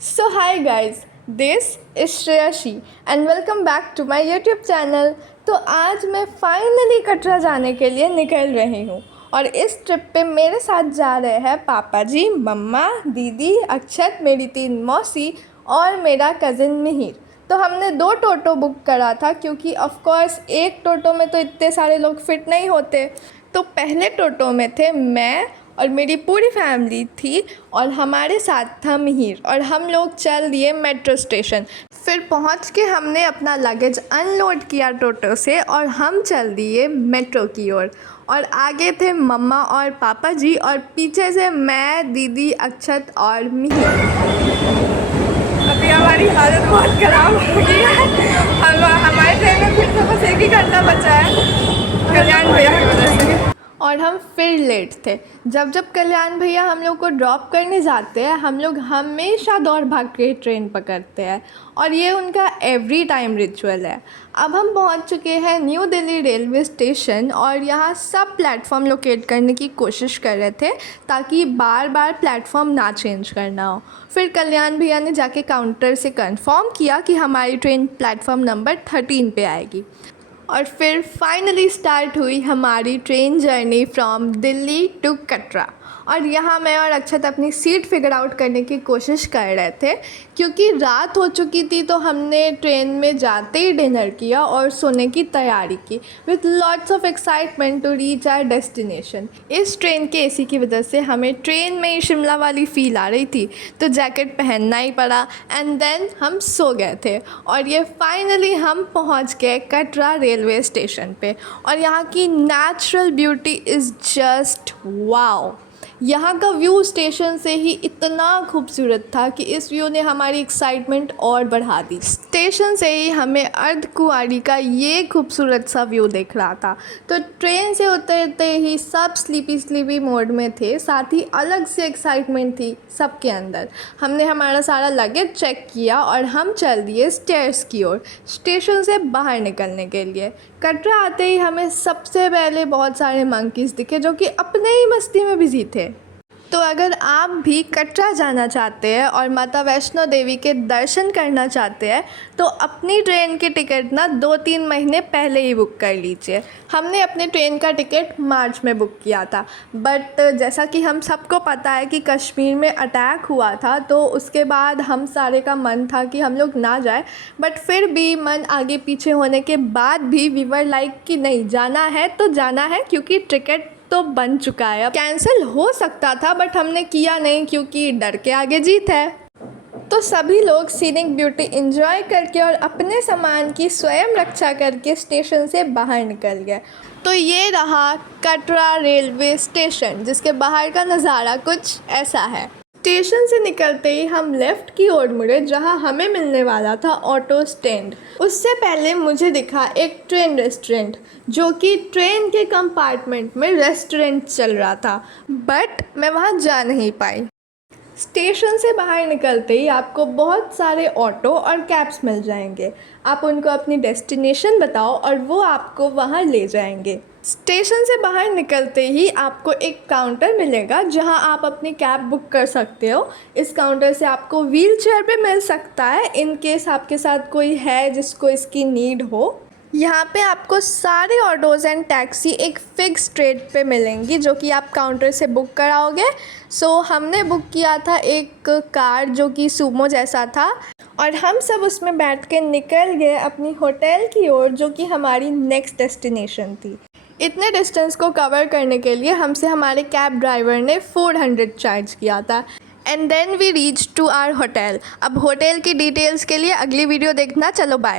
So hi guys, this is Shreyashi and welcome back to my YouTube channel. तो आज मैं finally Katra जाने के लिए निकल रही हूँ और इस ट्रिप पे मेरे साथ जा रहे हैं पापा जी, मम्मा, दीदी, अक्षत, मेरी 3 मौसी और मेरा कज़िन मिहिर। तो हमने 2 टोटो बुक करा था क्योंकि ऑफ कोर्स एक टोटो में तो इतने सारे लोग फिट नहीं होते। तो पहले टोटो में थे मैं और मेरी पूरी फैमिली थी और हमारे साथ था मिहिर और हम लोग चल दिए मेट्रो स्टेशन। फिर पहुंच के हमने अपना लगेज अनलोड किया टोटो से और हम चल दिए मेट्रो की ओर। और आगे थे मम्मा और पापा जी और पीछे से मैं, दीदी, अक्षत और मिहिर। अभी हमारी हालत बहुत ख़राब हो गई है। हमारे ट्रेन में फिर से बस एक ही घंटा बचा है कल्याण भैया की वजह से और हम फिर लेट थे। जब कल्याण भैया हम लोग को ड्रॉप करने जाते हैं हम लोग हमेशा दौड़ भाग के ट्रेन पकड़ते हैं और ये उनका एवरी टाइम रिचुअल है। अब हम पहुंच चुके हैं न्यू दिल्ली रेलवे स्टेशन और यहाँ सब प्लेटफॉर्म लोकेट करने की कोशिश कर रहे थे ताकि बार बार प्लेटफॉर्म ना चेंज करना हो। फिर कल्याण भैया ने जाके काउंटर से कंफर्म किया कि हमारी ट्रेन प्लेटफॉर्म नंबर 13 पे आएगी और फिर फाइनली स्टार्ट हुई हमारी train journey from Delhi to Katra. और यहाँ मैं और अक्षत अपनी सीट फिगर आउट करने की कोशिश कर रहे थे क्योंकि रात हो चुकी थी। तो हमने ट्रेन में जाते ही डिनर किया और सोने की तैयारी की with lots of excitement to reach our destination. इस ट्रेन के एसी की वजह से हमें ट्रेन में ही शिमला वाली फ़ील आ रही थी तो जैकेट पहनना ही पड़ा एंड देन हम सो गए थे। और ये फाइनली हम पहुँच गए कटरा रेलवे स्टेशन पे और यहाँ की natural beauty is just wow. यहाँ का व्यू स्टेशन से ही इतना खूबसूरत था कि इस व्यू ने हमारी एक्साइटमेंट और बढ़ा दी। स्टेशन से ही हमें अर्धकुंवारी का ये खूबसूरत सा व्यू दिख रहा था। तो ट्रेन से उतरते ही सब स्लीपी मोड में थे, साथ ही अलग से एक्साइटमेंट थी सबके अंदर। हमने हमारा सारा लगेज चेक किया और हम चल दिए स्टेयर्स की ओर स्टेशन से बाहर निकलने के लिए। कटरा आते ही हमें सबसे पहले बहुत सारे मंकीज़ दिखे जो कि अपने ही मस्ती में बिजी थे। तो अगर आप भी कटरा जाना चाहते हैं और माता वैष्णो देवी के दर्शन करना चाहते हैं तो अपनी ट्रेन की टिकट ना 2-3 महीने पहले ही बुक कर लीजिए। हमने अपने ट्रेन का टिकट मार्च में बुक किया था बट जैसा कि हम सबको पता है कि कश्मीर में अटैक हुआ था तो उसके बाद हम सारे का मन था कि हम लोग ना जाए। बट फिर भी मन आगे पीछे होने के बाद भी वी वर लाइक कि नहीं, जाना है तो जाना है क्योंकि टिकट तो बन चुका है। अब कैंसिल हो सकता था बट हमने किया नहीं क्योंकि डर के आगे जीत है। तो सभी लोग सीनिक ब्यूटी एंजॉय करके और अपने सामान की स्वयं रक्षा करके स्टेशन से बाहर निकल गए। तो ये रहा कटरा रेलवे स्टेशन जिसके बाहर का नज़ारा कुछ ऐसा है। स्टेशन से निकलते ही हम लेफ़्ट की ओर मुड़े जहां हमें मिलने वाला था ऑटो स्टैंड। उससे पहले मुझे दिखा एक ट्रेन रेस्टोरेंट जो कि ट्रेन के कंपार्टमेंट में रेस्टोरेंट चल रहा था बट मैं वहां जा नहीं पाई। स्टेशन से बाहर निकलते ही आपको बहुत सारे ऑटो और कैब्स मिल जाएंगे। आप उनको अपनी डेस्टिनेशन बताओ और वो आपको वहाँ ले जाएंगे। स्टेशन से बाहर निकलते ही आपको एक काउंटर मिलेगा जहां आप अपनी कैब बुक कर सकते हो। इस काउंटर से आपको व्हील चेयर पे मिल सकता है इन केस आपके साथ कोई है जिसको इसकी नीड हो। यहाँ पे आपको सारे ऑटोज़ एंड टैक्सी एक फ़िक्स रेट पे मिलेंगी जो कि आप काउंटर से बुक कराओगे। सो हमने बुक किया था एक कार जो कि सूमो जैसा था और हम सब उसमें बैठ के निकल गए अपनी होटल की ओर जो कि हमारी नेक्स्ट डेस्टिनेशन थी। इतने डिस्टेंस को कवर करने के लिए हमसे हमारे कैब ड्राइवर ने 400 चार्ज किया था and then we reach to our hotel. अब होटल की डिटेल्स के लिए अगली वीडियो देखना। चलो बाय।